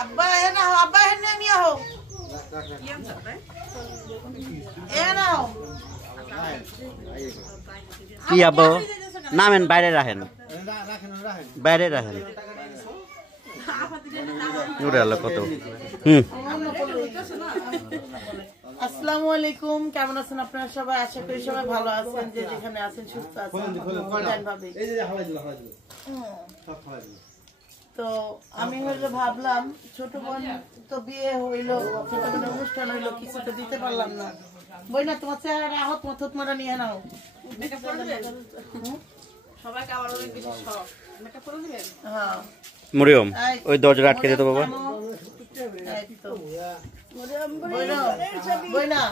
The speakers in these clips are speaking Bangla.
আব্বা এ না আব্বা এনে নিয়ে আও এ নাও কি আব্বা নামেন বাইরে রাখেন বাইরে রাখেন উড়ে আলো কত আসসালামু আলাইকুম কেমন আছেন আপনারা সবাই আশা করি সবাই ভালো আছেন যে যেখানে আছেন সুস্থ আছেন তো আমি হইলো ভাবলাম ছোট বোন তো বিয়ে হইলো ছোট বোনের অনুষ্ঠান হইলো কিছু তো দিতে পারলাম না বই না তোমার চেহারা আহত মথত মারা নিয়ে নাও সবাইকে আবার অনেক বেশি শখ মেকআপ করে দিবেন হ্যাঁ মরিয়ম ওই দরজা আটকে দিতে বাবা বই না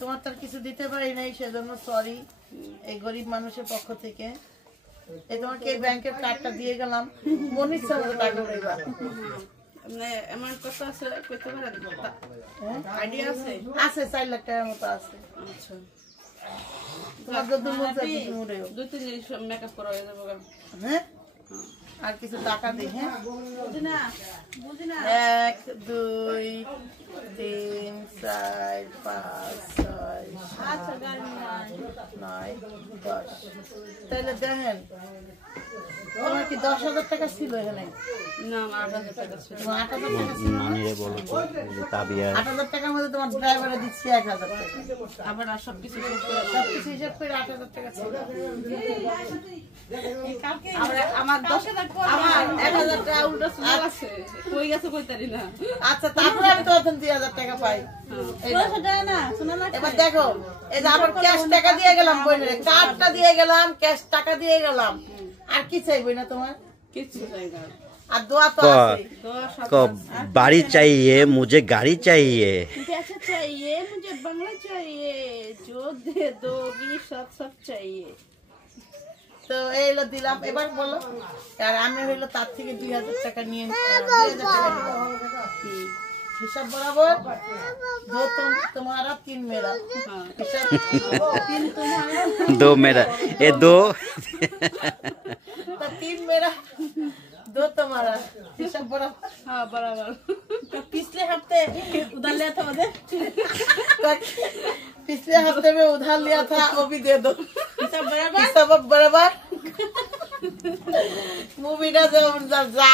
তোমার তার কিছু দিতে পারি নাই সেজন্য সরি এই গরিব মানুষের পক্ষ থেকে এই তোমাকে এই ব্যাংকের কার্ডটা দিয়ে গেলাম মনে ইচ্ছা মতো টাকা উঠাইবা এমন কত আছে কইতে পারেন আইডিয়া আছে আছে 4 লাখ টাকার মতো আছে আচ্ছা তোমার যত মন চায় তুমি উঠাইও দুই তিন জিনিস মেকআপ করা হয়ে যাবে হ্যাঁ আর কিছু টাকা দিই হ্যাঁ বুঝি না 1 2 3 4 5 6 আচ্ছা গাড়ি 9 10 তাহলে দেখেন তোমার কি 10,000 টাকা ছিল এখানে না আমার 8,000 টাকা ছিল 8,000 টাকা ছিল নানিরে বলো তো তাবিয়া 8,000 টাকার মধ্যে তোমার ড্রাইভারে দিচ্ছি 1,000 টাকা আবার সবকিছু হিসাব করে 8,000 টাকা ছিল আমার 10,000 আমার 1,000 টাকা উল্টো চলে আছে কই গেছে কইতারি না আচ্ছা তারপরে আমি তো 2,000 টাকা পাই এবার দেখো এই যে আবার ক্যাশ টাকা দিয়ে গেলাম বইনের কার্ডটা দিয়ে গেলাম ক্যাশ টাকা দিয়ে গেলাম আর কি চাইবই না তোমার কিছু চাই না আর দোয়া তো আছে बाड़ी चाहिए मुझे गाड़ी चाहिए पैसा चाहिए मुझे बंगला चाहिए जो दे दोगी सब सब चाहिए তো এইলো দিলাম এবার বলো আর আমি হইলো তার থেকে 2,000 টাকা নিয়ে 2,000 টাকা হিসাব বরাবর दो तुम्हारा 3 मेरा हिसाब 3 तुम्हारा 2 मेरा ये 2 तो 3 मेरा 2 तुम्हारा हिसाब बराबर हाँ बराबर पिछले हफ्ते उधार लिया था मुझे पिछले हफ्ते में उधार लिया था वो भी दे दो हिसाब बराबर हिसाब बराबर মুভিটা যা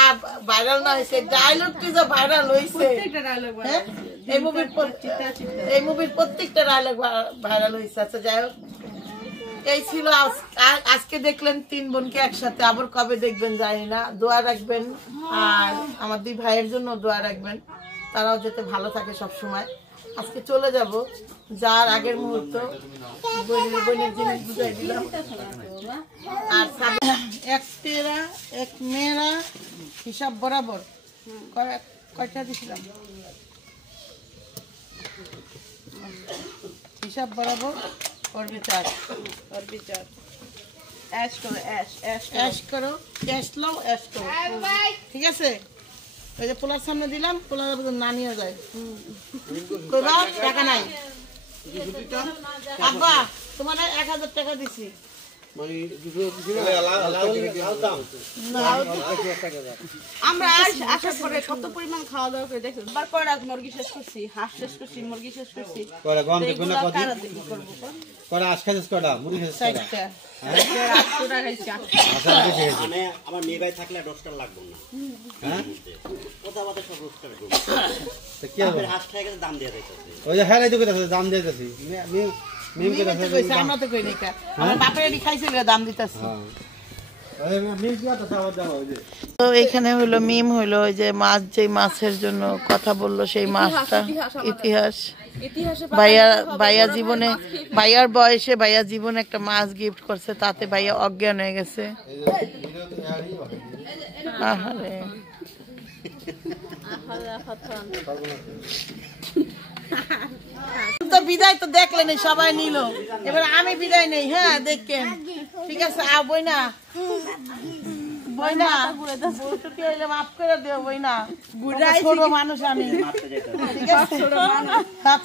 ভাইরাল না হইছে ডায়লগটি যা ভাইরাল হইছে প্রত্যেকটা ডায়লগ এই মুভির প্রত্যেকটা ডায়লগ ভাইরাল হইছে আচ্ছা যাই হোক এই ছিল আজকে দেখলেন 3 বোনকে একসাথে আবার কবে দেখবেন জানি না দোয়া রাখবেন আর আমার 2 ভাইয়ের জন্য দোয়া রাখবেন তারাও যাতে ভালো থাকে সব সময় আজকে চলে যাব যার আগের মুহূর্ত বোনের জিনিস বুঝাই দিলাম আর এক তেরা এক মেয়েরা হিসাব বরাবর কয়টা দিছিলাম হিসাব বরাবর ওর বিচার ऐश करो ऐश करो कैश लो ऐश करो ঠিক আছে ওই যে পোলার সামনে দিলাম পোলার নানিও যায় কইবা টাকা নাই আব্বা তোমার 1,000 টাকা দিছি আমরা আসার পরে কত পরিমাণ খাওয়া দাওয়া করে দেখছি তারপর মুরগি শেষ করছি হাঁস শেষ করছি মুরগি শেষ করছি আমার মেয়ে ভাই থাকলে রোস্টার লাগবে না হ্যাঁ কথা কথা সব রোস্টার করব তো কি হবে হাঁস খাইতে দাম দিয়ে দিতেছে ওই যে হ্যাঁ এই তো কইতাছে দাম দিতেছি মিম কইতাছে আমরা তো কই নাই কা আমার বাপের খাইছিল দাম দিতেছি তো এখানে হলো মিম হলো ওই যে মাছ যে মাছের জন্য কথা বললো সেই মাছটা ইতিহাস ভাইয়া জীবনে ভাইয়ার বয়সে ভাইয়া জীবনে একটা মাছ গিফট করছে তাতে ভাইয়া অজ্ঞান হয়ে গেছে আহারে তো বিদায় তো দেখলেন সবাই নিল এবার আমি বিদায় নেই হ্যাঁ দেখেন ঠিক আছে বইনা বইনা বউটুকি হইলে মাফ করে দিও বইনা ছোট মানুষ আমি ঠিক আছে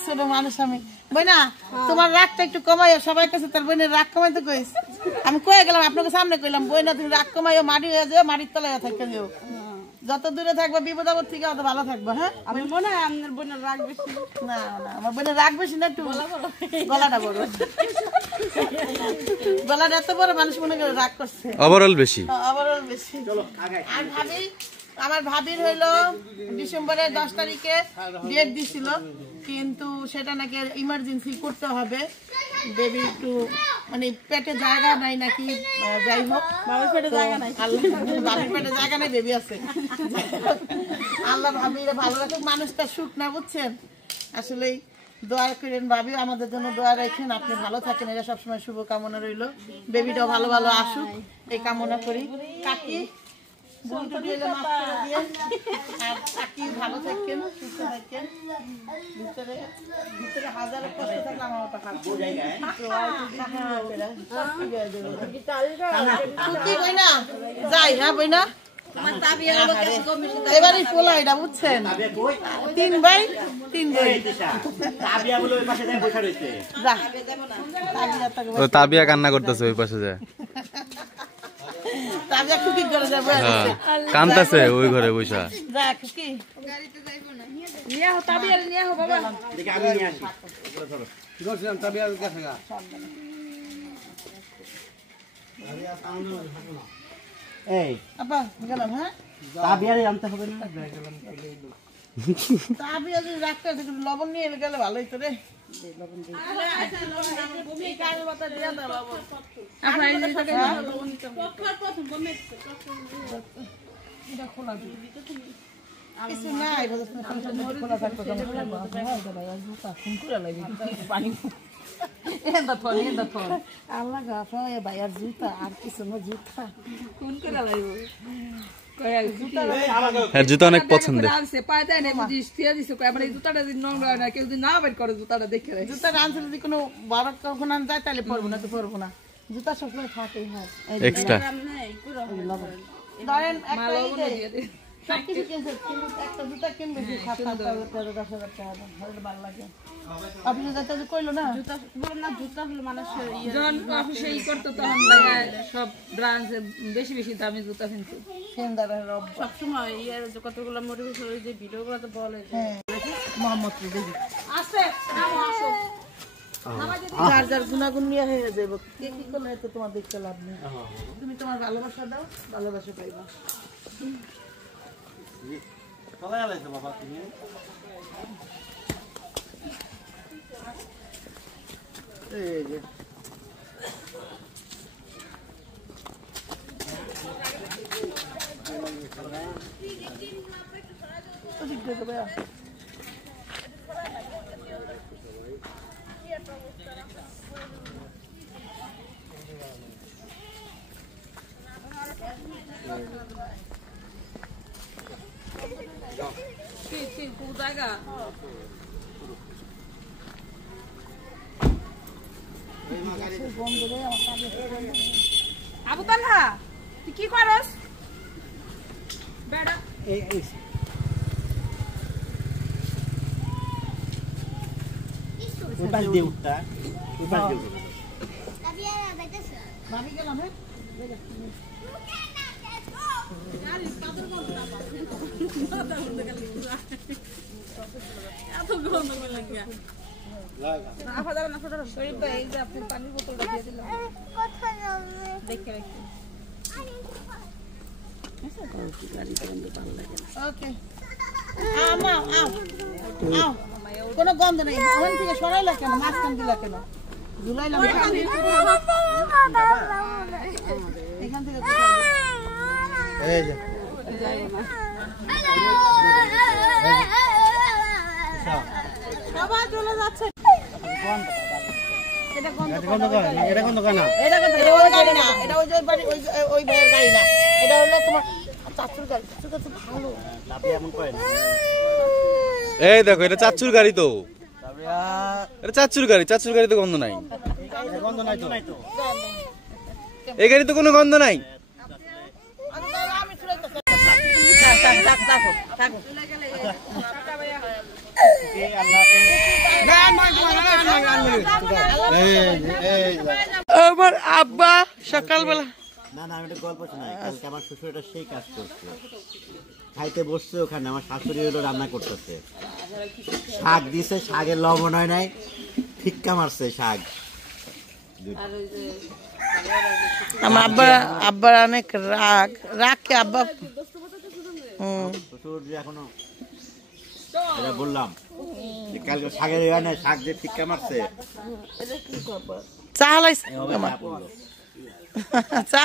ছোট মানুষ আমি বইনা তোমার রাগটা একটু কমাইও সবার কাছে তার বোনের রাগ কমাইতে কইস আমি কয়ে গেলাম আপনাকে সামনে কইলাম বইনা তুমি রাগ কমাইও মারি হয়ে যাও মারির তলায় থাকতে যাও যত দূরে থাকবে বিপদ আপদ থেকে অত ভালো থাকবে। হ্যাঁ, আমি মনে হয় আপনার বোনের রাগ বেশি। না না, আমার বোনের রাগ বেশি না, একটু গলাটা বড়। গলাটা এত বড়, মানুষ মনে করে রাগ করছে। ওভারঅল বেশি। ওভারঅল বেশি। আর ভাবি, আমার ভাবির হইলো ডিসেম্বরের 10 তারিখে ডেট দিছিল, কিন্তু সেটা নাকি ইমার্জেন্সি করতে হবে। বেবি একটু মানে পেটে জায়গা নাই নাকি, যাই হোক বাবার পেটে জায়গা নাই। বাবির পেটে জায়গা নেই, বেবি আছে। আল্লাহ ভাবিরে ভালো রাখুক, মানুষটা সুখ না, বুঝছেন? আসলেই দোয়া করেন, ভাবিও আমাদের জন্য দোয়া রাখেন, আপনি ভালো থাকেন, এটা সবসময় শুভকামনা রইল। বেবিটাও ভালো ভালো আসুক এই কামনা করি। কাকি বলতে দিলে মাফ করে দিয়েন, আর কাকি ভালো থাকেন, সুস্থ থাকেন। ভিতরে ভিতরে হাজার কষ্ট থাকলে আমার ওটা খারাপ বইনা যাই। হ্যাঁ বইনা, এবারে পোলা এটা, বুঝছেন? 3 ভাই 3 বোন। তাবিয়া কান্না করতেছে ওই পাশে যায়, কান্দাছে ওই ঘরে বসা। গেলাম। হ্যাঁ, লবণ নিয়ে গেলে ভালো হইতো রে। কিছু নাই, খোলা থাকতো আল্লাহ গাফা ভাইয়ার জুতা, আর কিছু না, জুতা কোন করে লাগবে। হ্যাঁ, জুতা অনেক পছন্দের। জুতা আনছিল যদি কোনো বড় কখন যায় তাহলে পরবো না, তো পরবো না। জুতা সবসময় থাকেই। হ্যাঁ, এক্সট্রা ধরেন সবকিছু কিনছে, কিন্তু একটা জুতা কিনবে 7,000-10,000 টাকা, ভালো লাগে। আপনি যাতে কইলো না জুতা বললাম না, জুতা হলো মানুষের যখন অফিসে ই করতো তখন ভাইয়া সব ব্রাঞ্চে বেশি বেশি দামি জুতা কিনতো। সবসময় ইয়ের কতগুলো মোটিভেশন যে ভিডিওগুলো তো বলে যে মোহাম্মদ দেখি আছে আসো যার যার গুণাগুণ নিয়ে হয়ে যাবো। কে কি করলে তো তোমার দেখতে লাভ নেই। তুমি তোমার ভালোবাসা দাও, ভালোবাসা পাইবা। সবাই আলাইছো বাবা তুমি। এই যে ওদিক দিয়ে দেবে। জায়গা আবু তালহা তুই কি করস বেড়া এই উপাস দিয়ে উঠতা, উপাস দিয়ে ভাবি গেলাম। হ্যাঁ, এত গন্ধ লাগে আফাদার না ফটো শরীফ ভাই এই যে আপনি পানির বোতলটা দিয়ে দিলাম কোথায় যাবে দেখে রাখি ওকে আমা আও আও কোনো গন্ধ নেই। ওখান থেকে সরাইলা কেন, মাঝখান দিলা কেন, ঝুলাইলাম এখান থেকে। এই যে সবাই চলে যাচ্ছে। এটা গন্ধ এটা কোন দোকান না? এটা ওই গাড়ি না, এটা ওই যে বাড়ি ওই ভাইয়ের গাড়ি না, এটা হলো তোমার চাচুর গাড়ি। চাচু তো ভালো, আপনি এমন করেন। এই দেখো, এটা চাচুর গাড়ি তো, এটা চাচুর গাড়ি, চাচুর গাড়ি তো গন্ধ নাই। গন্ধ নাই তো, এই গাড়ি তো কোনো গন্ধ নাই। আমি চলে যাচ্ছি। আমার আব্বা সকালবেলা না না, আমি একটা গল্প শোনাই। কালকে আমার শ্বশুর একটা সেই কাজ করছে। খাইতে বসছে ওখানে, আমার শাশুড়ি হলো রান্না করতেছে, শাক দিছে, শাকের লবণ হয় নাই, ফিক্কা মারছে শাক। আমার আব্বার অনেক রাগ কে আব্বা। শ্বশুর যে এখনো এটা বললাম যে কালকে শাকের হয় নাই, শাক যে ফিক্কা মারছে। চা হালাইছে এভাবে আমার চা পড়লো। চা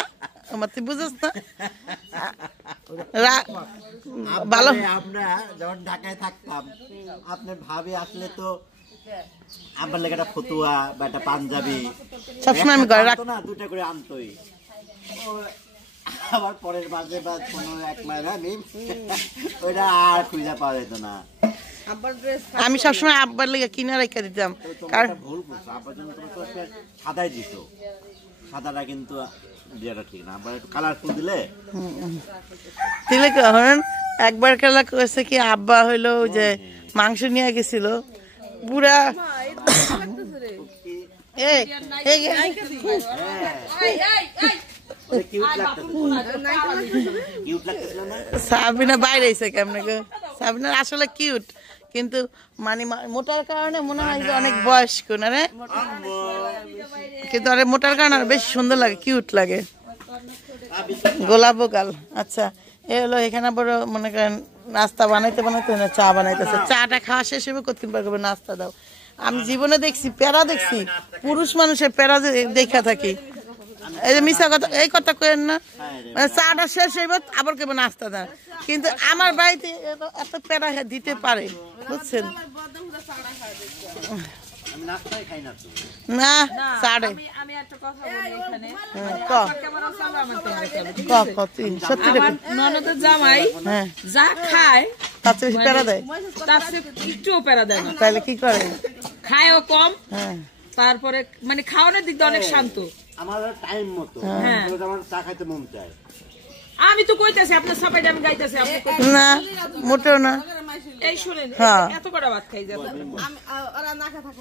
আমার তুই বুঝছ না ভালো। আমরা যখন ঢাকায় থাকতাম, আপনার ভাবি আসলে তো আমার লেগে একটা ফতুয়া বা একটা পাঞ্জাবি সবসময় আমি ঘরে রাখ না, দুটা করে আনতোই। আবার পরের মাঝে বা 15-1 মাস আমি ওইটা আর খুঁজে পাওয়া যেত না। আমি সবসময় আব্বার লেগে কিনে রেখে দিতাম। কারণ ভুল করছো, আব্বার জন্য তোমার তো একটা সাদাই দিত, সাদাটা কিন্তু দেওয়াটা ঠিক না, আবার একটু কালারফুল দিলে। দিলে কি হন, একবার খেলা করেছে কি আব্বা হইলো যে মাংস নিয়ে গেছিল পুরা সাবিনা বাইরে এসে কেমনে গো, সাবিনা আসলে কিউট, কিন্তু মানে মোটার কারণে মনে হয় যে অনেক বয়স্ক না রে, কিন্তু অনেক মোটার কারণে বেশ সুন্দর লাগে, কিউট লাগে, গোলাপ গাল। আচ্ছা এ হলো এখানে বড় মনে করেন নাস্তা বানাইতে বানাইতে না চা বানাইতেছে, চাটা খাওয়া শেষ হবে কতক্ষণ পর করবে নাস্তা দাও। আমি জীবনে দেখছি প্যারা, দেখছি পুরুষ মানুষের প্যারা দেখা থাকি, এই যে মিশা কথা এই কথা কেন না, মানে চাটা শেষ হইব আবার কেবল নাস্তা দেন, কিন্তু আমার বাড়িতে এত প্যারা দিতে পারে বুঝছেন না চাড়ে। আমি একটা কথা বলি এখানে, সত্যি আমার ননদের জামাই হ্যাঁ যা খায় তার চেয়ে প্যারা দেয়, তার চেয়ে একটুও প্যারা দেয় না, তাহলে কি করে? খায়ও কম, হ্যাঁ তারপরে মানে খাওয়ানোর দিক দিয়ে অনেক শান্ত। আমার টাইম মতো হ্যাঁ। আমার চা খাইতে মন চায়। আমি তো কইতেছি আপনার সাপাইটা আমি গাইতেছি, আপনি না মোটেও না। এই শুনেন হ্যাঁ। এত কটা ভাত খাই যাবে,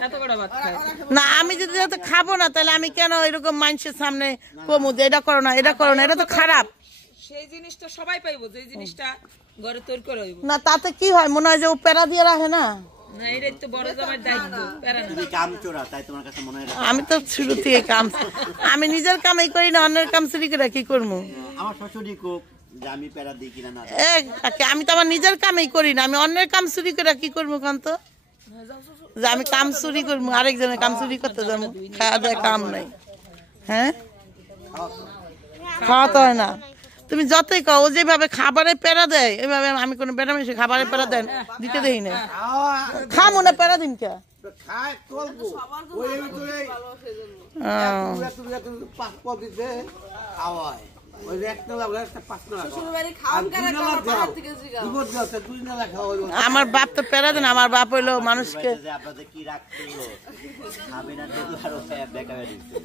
এত কটা ভাত খাই না আমি যদি যাতে খাবো না তাহলে আমি কেন এরকম মানুষের সামনে কমু যে এটা করো না এটা করো না, এটা তো খারাপ সেই জিনিসটা সবাই পাইবো, যে জিনিসটা ঘরে তৈরি করে হইব না। তাতে কি হয় মনে হয় যে ও প্যারা দিয়ে রাখে না, না, এটাই তো বড় জামাইয়ের দায়িত্ব, প্যারা না। তুমি কাম চোরা, তাই তোমার কাছে মনে হয়। আমি তো শুরু থেকে কাম, আমি নিজের কামাই করি না, অন্যের কাম চুরি করে কি করবো? আমার শ্বশুরই খুব যে আমি প্যারা দিই কিনা না। আমি তো আমার নিজের কামাই করি না, আমি অন্যের কাম চুরি করে কি করবো কান তো, যে আমি কাম চুরি করবো আরেকজনের কাম চুরি করতে যাবো, খাওয়া দেয় কাম নাই। হ্যাঁ খাওয়া তো হয় না, তুমি যতই খাও, ও যেভাবে খাবারে প্যারা দেয় এইভাবে আমি কোনো প্যারা মিশে খাবারে প্যারা দেন দিতে দেই না, খামো না প্যারা দিন কে। আমার বাপ তো প্যারা দেন, আমার বাপ হইলো মানুষকে আপনাদের কি রাখতে খাবে না, আর বেকার দিচ্ছে।